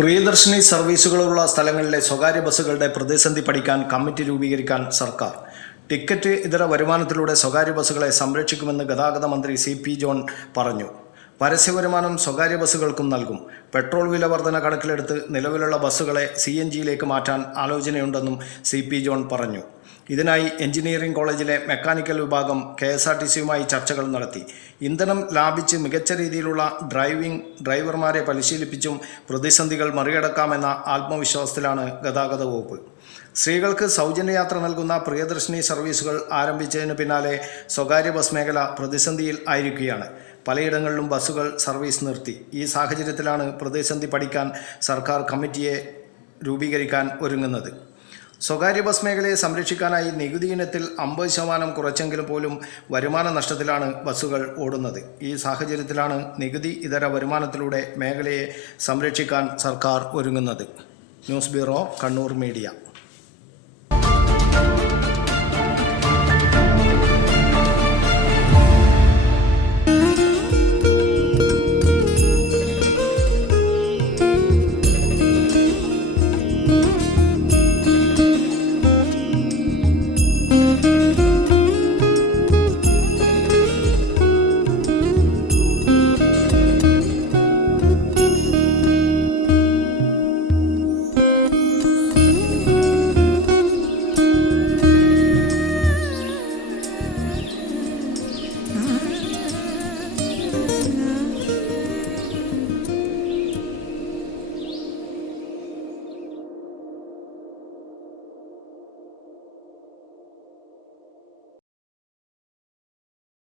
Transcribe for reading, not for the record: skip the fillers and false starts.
പ്രിയദർശിനി സർവീസുകളുള്ള സ്ഥലങ്ങളിലെ സ്വകാര്യ ബസ്സുകളുടെ പ്രതിസന്ധി പഠിക്കാൻ കമ്മിറ്റി രൂപീകരിക്കാൻ സർക്കാർ. ടിക്കറ്റ് ഇതര വരുമാനത്തിലൂടെ സ്വകാര്യ ബസ്സുകളെ സംരക്ഷിക്കുമെന്ന് ഗതാഗത മന്ത്രി CP ജോൺ പറഞ്ഞു. പരസ്യവരുമാനം സ്വകാര്യ ബസ്സുകൾക്കും നൽകും. പെട്രോൾ വില വർധന കണക്കിലെടുത്ത് നിലവിലുള്ള ബസ്സുകളെ CNGയിലേക്ക് മാറ്റാൻ ആലോചനയുണ്ടെന്നും CP ജോൺ പറഞ്ഞു. ഇതിനായി എഞ്ചിനീയറിംഗ് കോളേജിലെ മെക്കാനിക്കൽ വിഭാഗം KSRTCയുമായി ചർച്ചകൾ നടത്തി. ഇന്ധനം ലാഭിച്ച് മികച്ച രീതിയിലുള്ള ഡ്രൈവർമാരെ പരിശീലിപ്പിച്ചും പ്രതിസന്ധികൾ മറികടക്കാമെന്ന ആത്മവിശ്വാസത്തിലാണ് ഗതാഗത വകുപ്പ്. സ്ത്രീകൾക്ക് സൗജന്യ യാത്ര നൽകുന്ന പ്രിയദർശിനി സർവീസുകൾ ആരംഭിച്ചതിന് പിന്നാലെ സ്വകാര്യ ബസ് മേഖല പ്രതിസന്ധിയിൽ ആയിരിക്കുകയാണ്. പലയിടങ്ങളിലും ബസ്സുകൾ സർവീസ് നിർത്തി. ഈ സാഹചര്യത്തിലാണ് പ്രതിസന്ധി പഠിക്കാൻ സർക്കാർ കമ്മിറ്റിയെ രൂപീകരിക്കാൻ ഒരുങ്ങുന്നത്. സ്വകാര്യ ബസ് മേഖലയെ സംരക്ഷിക്കാനായി നികുതി ഇനത്തിൽ 50% കുറച്ചെങ്കിലും പോലും വരുമാന നഷ്ടത്തിലാണ് ബസ്സുകൾ ഓടുന്നത്. ഈ സാഹചര്യത്തിലാണ് നികുതി ഇതര വരുമാനത്തിലൂടെ മേഖലയെ സംരക്ഷിക്കാൻ സർക്കാർ ഒരുങ്ങുന്നത്. News bureau, Kannur media.